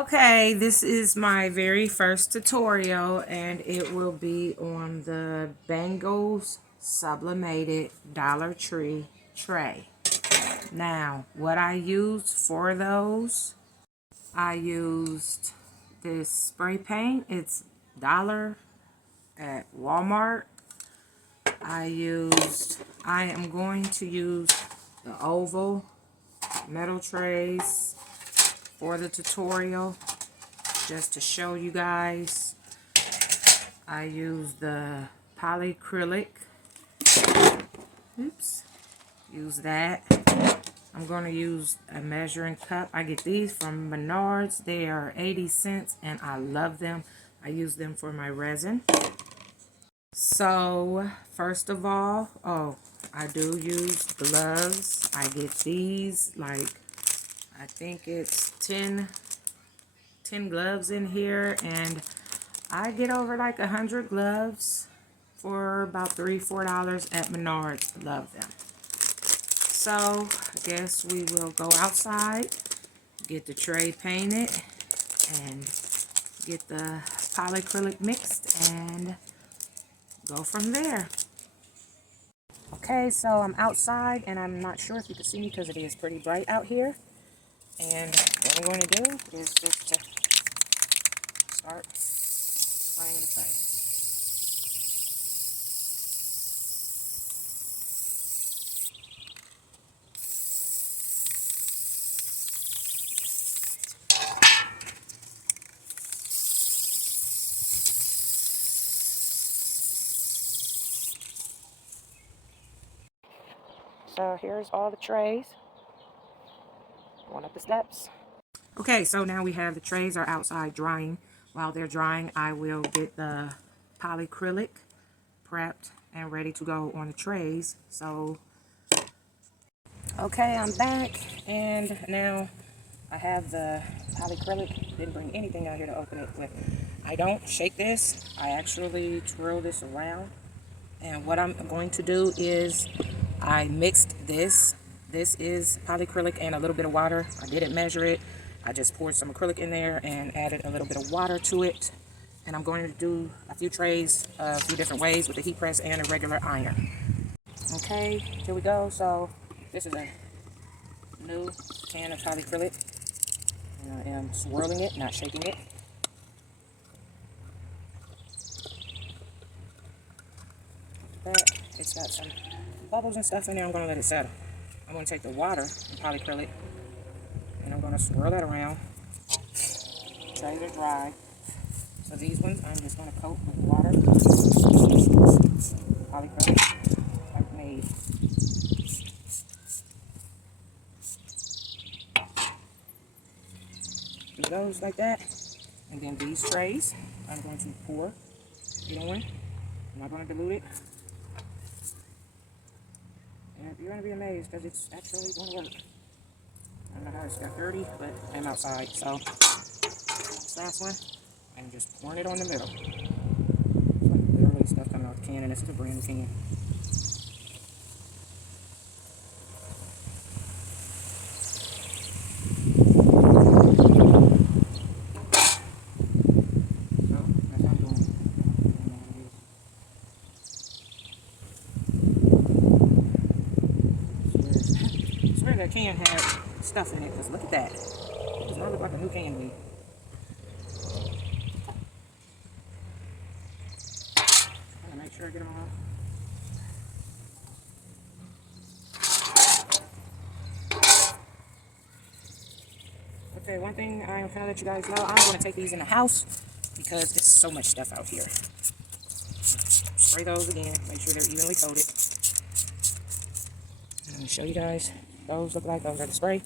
Okay, this is my very first tutorial and it will be on the Bangles Sublimated Dollar Tree tray. Now, what I used for those, I used this spray paint. It's $1 at Walmart. I am going to use the oval metal trays for the tutorial. Just to show you guys, I use the polyacrylic. Oops. Use that. I'm going to use a measuring cup. I get these from Menards. They are 80 cents and I love them. I use them for my resin. So, first of all, I do use gloves. I get these, like, I think it's 10 gloves in here, and I get over like 100 gloves for about $3-4 at Menards. Love them. So I guess we will go outside, get the tray painted, and get the polyacrylic mixed and go from there. Okay, so I'm outside and I'm not sure if you can see me because it is pretty bright out here. And what I'm going to do is just to start spraying the tray. So here's all the trays. Going up the steps. Okay, so now we have the trays are outside drying. While they're drying, I will get the polyacrylic prepped and ready to go on the trays. So, okay, I'm back, and now I have the polyacrylic. Didn't bring anything out here to open it with. I don't shake this. I actually twirl this around. And what I'm going to do is I mixed this. This is polyacrylic and a little bit of water. I didn't measure it. I just poured some acrylic in there and added a little bit of water to it. And I'm going to do a few trays a few different ways with the heat press and a regular iron. Okay, here we go. So this is a new can of polyacrylic. And I am swirling it, not shaking it. That it's got some bubbles and stuff in there. I'm going to let it settle. I'm going to take the water and polyacrylic and I'm going to swirl that around. Trays are dry. So these ones I'm just going to coat with water. Polyacrylic I've made. Do those like that. And then these trays I'm going to pour it on. I'm not going to dilute it. And you're going to be amazed because it's actually going to work. I don't know how it's got dirty, but I'm outside. So this last one, I'm just pouring it on the middle. It's like literally stuff coming out the can, and this is a brand new can. So that's how I'm doing it. I swear that can had stuff in it, because look at that. It does not look like a new can to me. I'm gonna make sure I get them all. Okay, one thing I'm gonna let you guys know, I'm gonna take these in the house because it's so much stuff out here. Spray those again, make sure they're evenly coated. I'm gonna show you guys. Those look like those are the spray.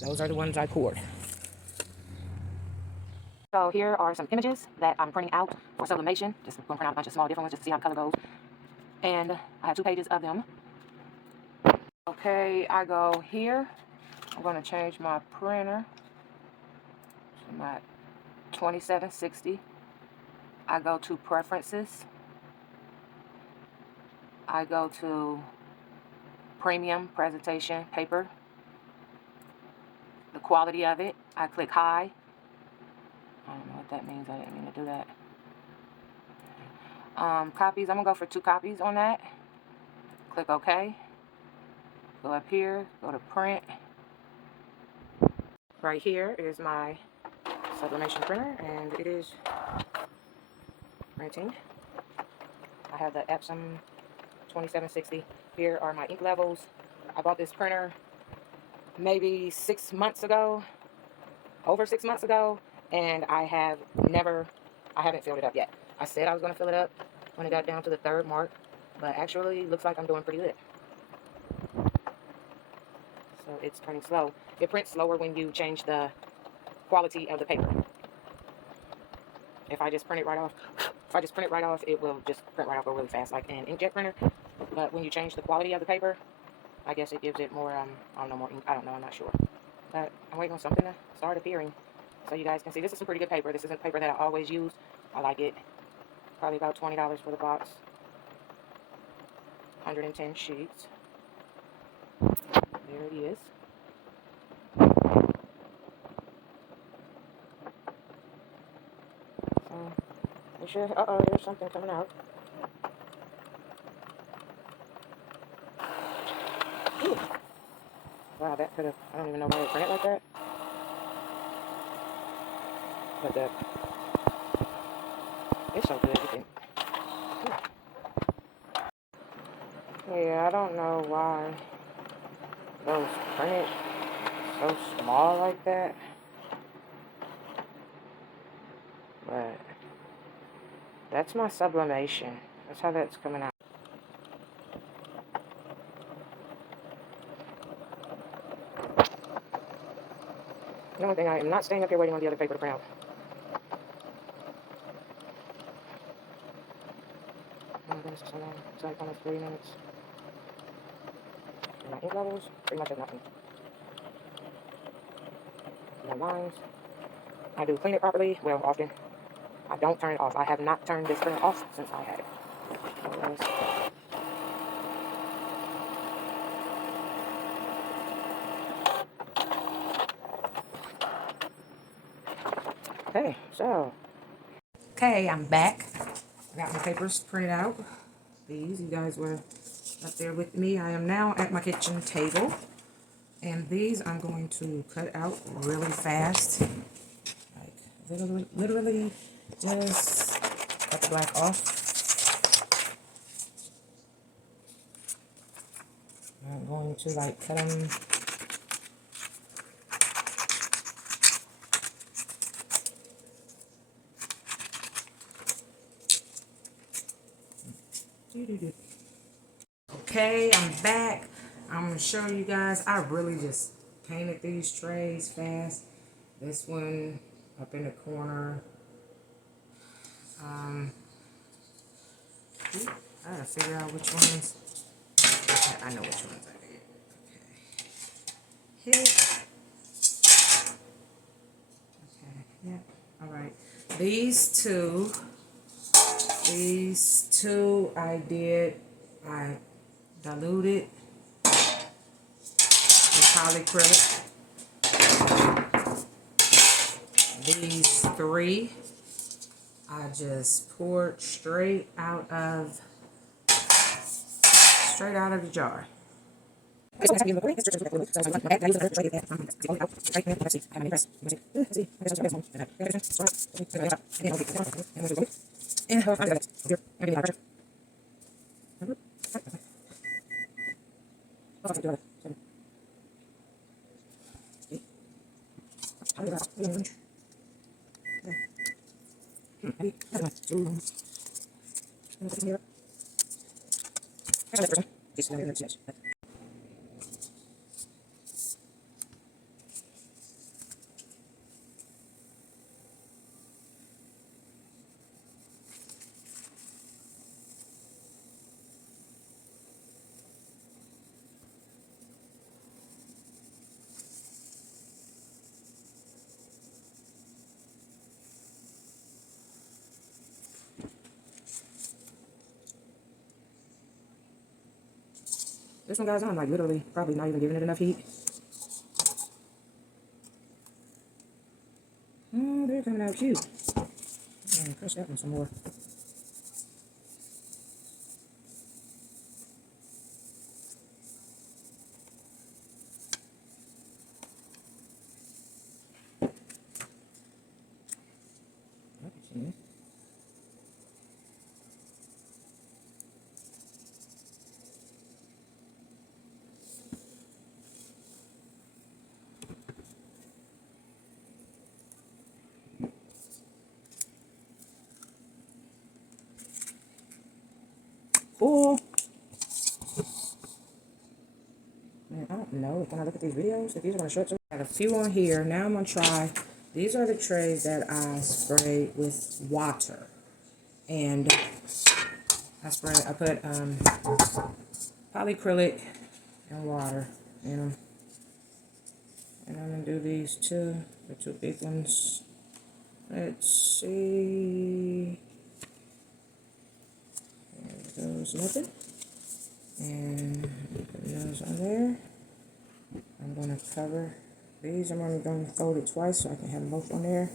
Those are the ones I poured. So here are some images that I'm printing out for sublimation. Just gonna print out a bunch of small different ones just to see how the color goes. And I have 2 pages of them. Okay, I go here. I'm gonna change my printer to my 2760. I go to preferences. I go to premium presentation paper. The quality of it, I click high. I don't know what that means. I didn't mean to do that. Copies. I'm going to go for 2 copies on that. Click OK. Go up here. Go to print. Right here is my sublimation printer, and it is printing. I have the Epsom 2760. Here are my ink levels. I bought this printer maybe 6 months ago, over 6 months ago, and I haven't filled it up yet. I said I was going to fill it up when it got down to the 3rd mark, but actually looks like I'm doing pretty good. So it's turning slow. It prints slower when you change the quality of the paper. If I just print it right off, it will just print right off really fast, like an inkjet printer. But when you change the quality of the paper, I guess it gives it more, I don't know, more ink. I don't know, I'm not sure. But I'm waiting on something to start appearing so you guys can see. This is some pretty good paper. This isn't paper that I always use. I like it. Probably about $20 for the box. 110 sheets. There it is. So, we should, there's something coming out. Ooh. Wow, that could have, I don't even know why it printed like that. But it's so good, you think. Yeah, I don't know why those printed so small like that. But that's my sublimation. That's how that's coming out. The only thing, I am not staying up here waiting on the other paper to print out. Oh, this is so long. It's like almost 3 minutes. And my ink levels pretty much have nothing. No lines. I do clean it properly, well, often. I don't turn it off. I have not turned this printer off since I had it. Okay, so. Okay, I'm back. I got my papers printed out. These, you guys were up there with me. I am now at my kitchen table. And these I'm going to cut out really fast. Like, literally just cut the black off. I'm going to like cut them. Okay, I'm back. I'm going to show you guys. I really just painted these trays fast. This one up in the corner. I gotta figure out which ones. Okay, I know which ones I did. Okay. Hit. Okay, yeah. Alright. These two I diluted with polyacrylic. These 3 I just poured straight out of the jar. This one, guys, I'm like literally probably not even giving it enough heat. There they're coming out cute. And crush that one some more. Okay. Cool. Man, I don't know if when I look at these videos, if these are going to show up. So I got a few on here. Now I'm going to try. These are the trays that I sprayed with water. And I put polyacrylic and water in them. And I'm going to do these two, the two big ones. Let's see. There goes nothing. And put those on there. I'm going to cover these. I'm only going to fold it twice so I can have them both on there.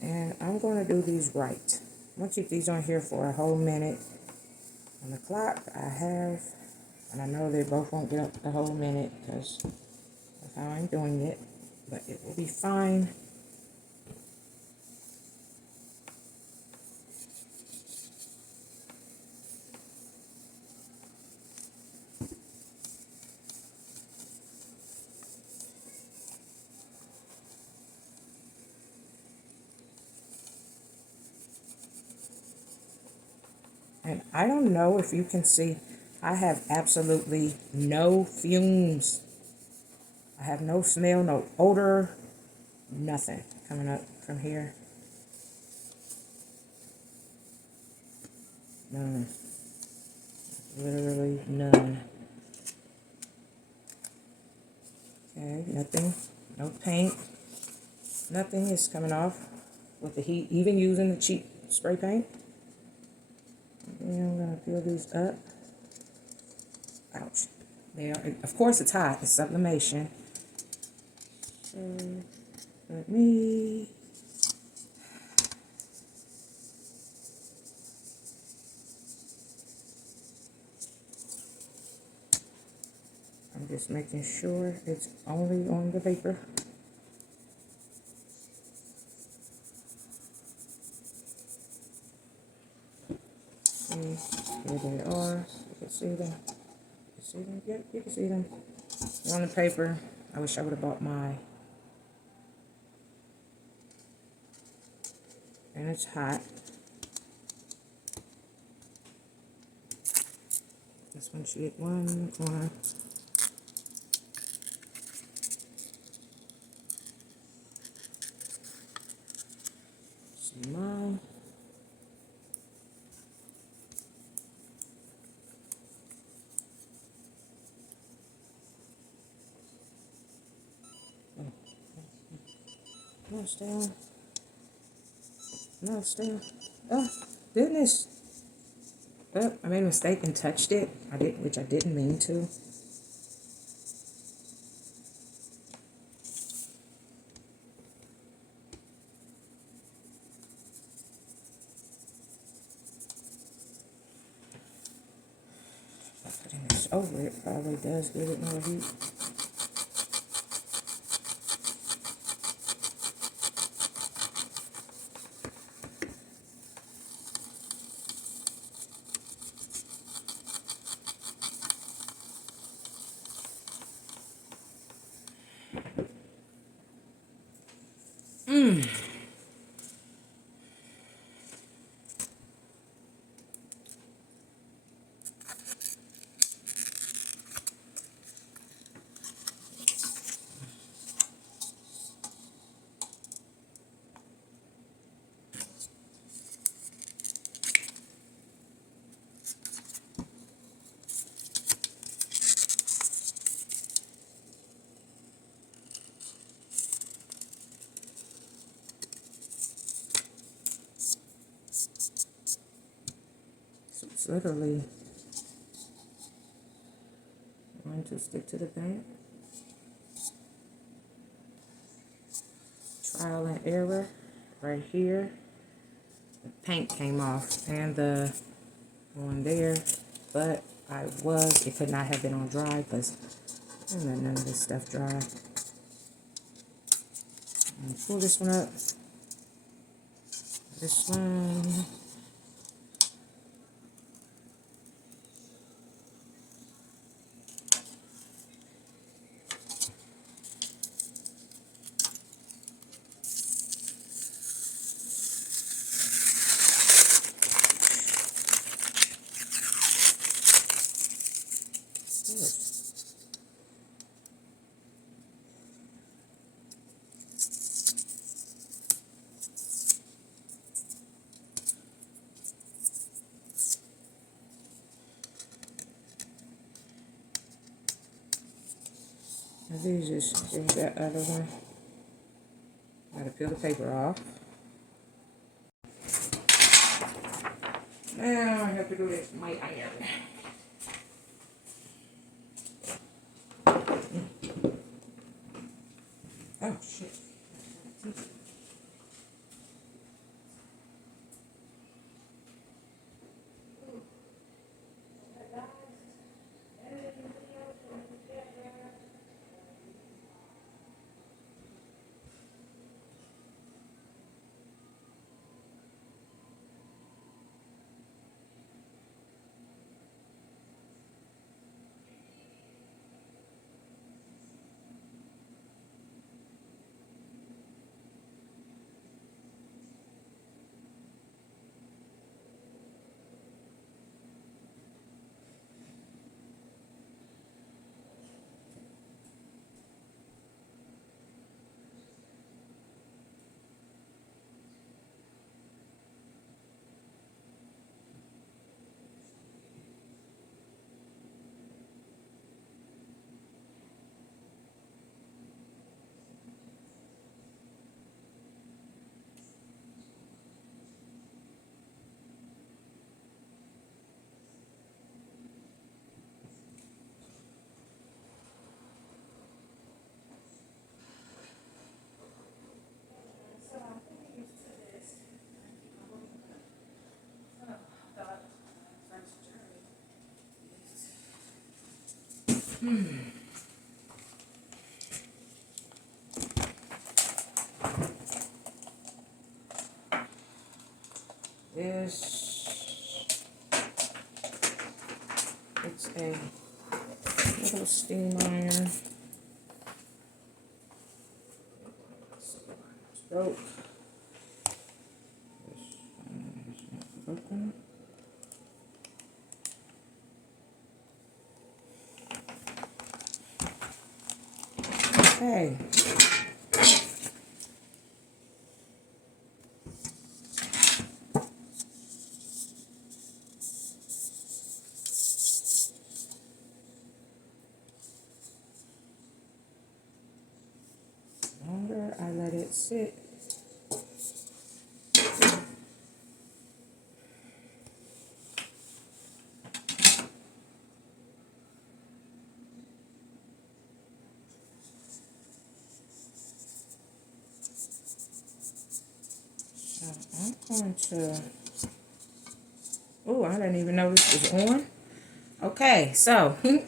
And I'm going to do these right. I'm going to keep these on here for a whole minute. On the clock I have, and I know they both won't get up the whole minute because that's how I'm doing it, but it will be fine. And I don't know if you can see, I have absolutely no fumes. I have no smell, no odor, nothing coming up from here. None. Literally none. Okay, nothing. No paint. Nothing is coming off with the heat, even using the cheap spray paint. And I'm going to fill these up. Ouch. They are, of course it's hot. It's sublimation. So, let me... I'm just making sure it's only on the vapor. See, here they are. You can see them. You see them? Yep, you can see them. They're on the paper. I wish I would have bought my... And it's hot. This one should get one in the corner. See mine. No, stay on. No, stay on. Oh, goodness. Oh, I made a mistake and touched it. Which I didn't mean to. Putting this over it probably does give it more heat. So it's literally going to stick to the paint. File and error right here. The paint came off and the one there, but it could not have been on dry because I don't let none of this stuff dry. And pull this one up. This one. There's that other one. Gotta peel the paper off. Now I have to do this white iron. Oh shit. It's a little steam iron. Stroke. Broken. Okay. Longer I let it sit. I'm going to, oh, I didn't even know this was on. Okay, so, I'm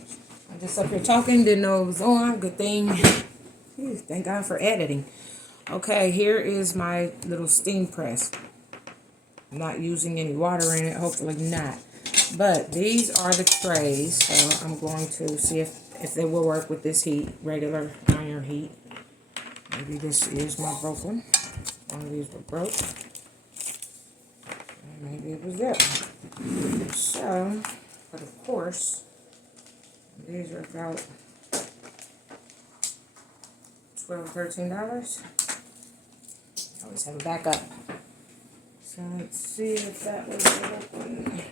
just up here talking, didn't know it was on. Good thing. Thank God for editing. Okay, here is my little steam press. I'm not using any water in it, hopefully not. But these are the trays, so I'm going to see if they will work with this heat, regular iron heat. Maybe this is my broken. One of these were broke. Maybe it was that one. So, but of course, these are about $12, $13. Always have a backup. So let's see if that was open.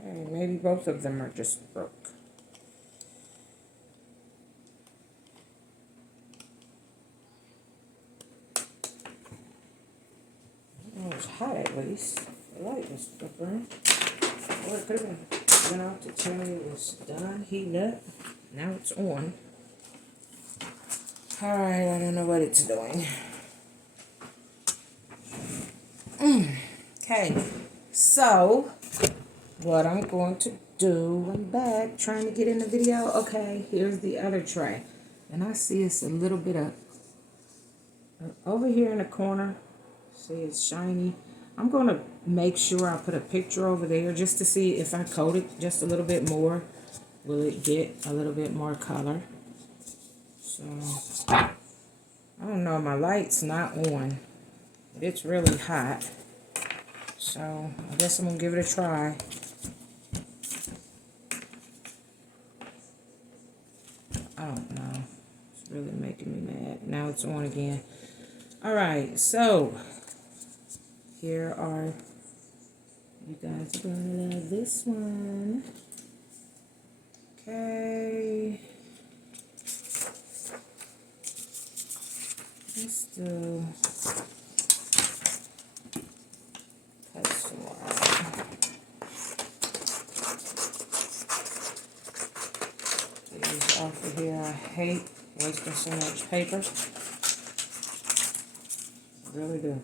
Okay, maybe both of them are just broke. It was hot at least. The light was flickering. Or it could have been out to tell me it was done heating up. Now it's on. Alright, I don't know what it's doing. Okay, so what I'm going to do, I'm back trying to get in the video. Okay, here's the other tray. And I see it's a little bit of, over here in the corner, see it's shiny. I'm going to make sure I put a picture over there just to see if I coat it just a little bit more, will it get a little bit more color. So, I don't know, my light's not on, but it's really hot. So, I guess I'm going to give it a try. I don't know. It's really making me mad. Now it's on again. Alright, so here are, you guys are going to love this one. Okay. Let's do cut some more. Get these off of here. I hate wasting so much paper. I really do.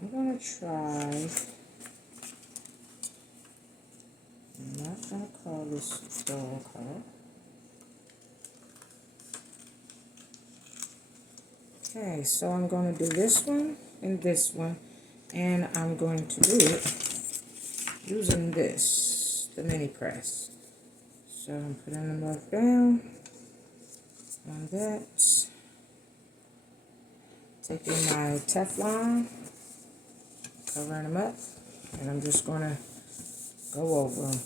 I'm going to try, I'm not going to call this dull color. Okay, so I'm going to do this one and this one, and I'm going to do it using this, the mini press. So I'm putting them both down on that. Taking my Teflon, covering them up, and I'm just going to go over them.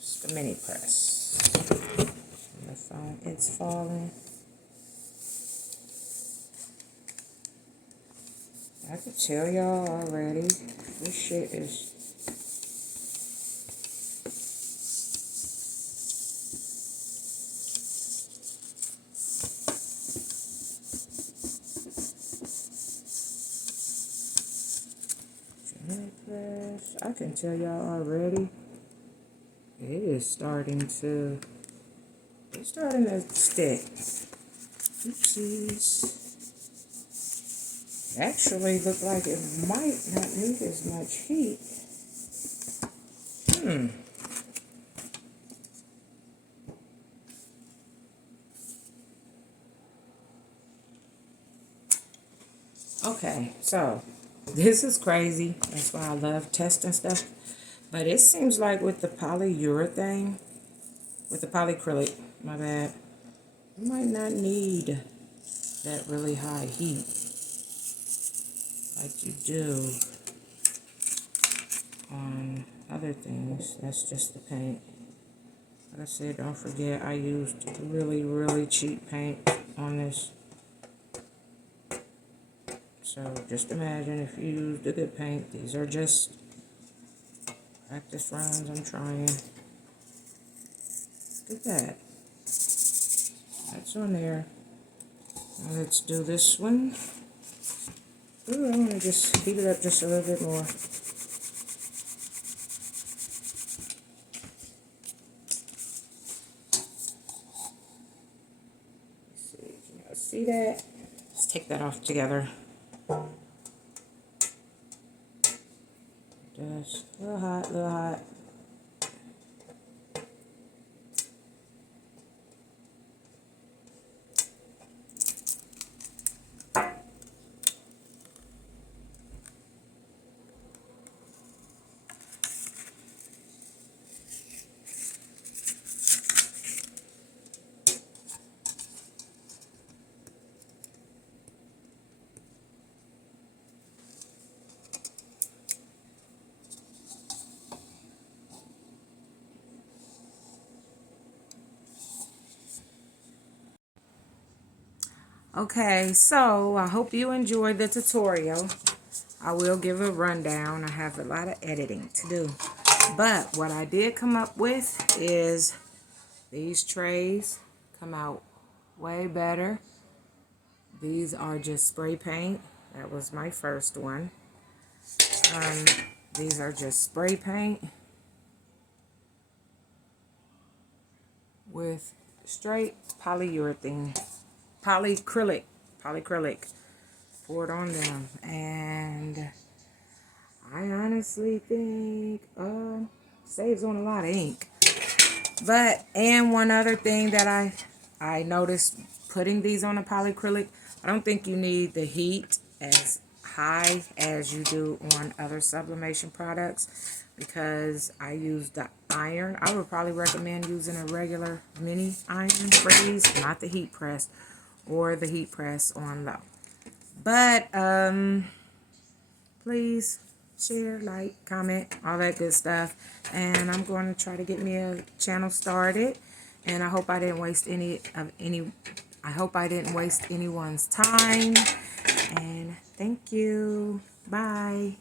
Just the mini press. And the phone, it's falling. I could tell y'all already, this shit is press. I can tell y'all already, it is starting to, it's starting to stick. Oopsies. Actually look like it might not need as much heat. Okay, so this is crazy. That's why I love testing stuff. But it seems like with the polyurethane, with the polyacrylic, my bad, you might not need that really high heat like you do on other things. That's just the paint. Like I said, don't forget I used really, really cheap paint on this. So just imagine if you used the good paint. These are just practice rounds I'm trying. Look at that. That's on there. Now let's do this one. Ooh, I want to just heat it up just a little bit more. See that? Let's take that off together. Just a little hot, a little hot. Okay, so I hope you enjoyed the tutorial. I will give a rundown. I have a lot of editing to do. But what I did come up with is these trays come out way better. These are just spray paint. That was my first one. These are just spray paint. with straight polyurethane, polyacrylic. Pour it on them, and I honestly think saves on a lot of ink. But, and one other thing that I noticed putting these on a polyacrylic, I don't think you need the heat as high as you do on other sublimation products, because I use the iron. I would probably recommend using a regular mini iron for these, not the heat press or the heat press on low. But please share, like, comment, all that good stuff. And I'm going to try to get me a channel started. And I hope I didn't waste I hope I didn't waste anyone's time. And thank you. Bye.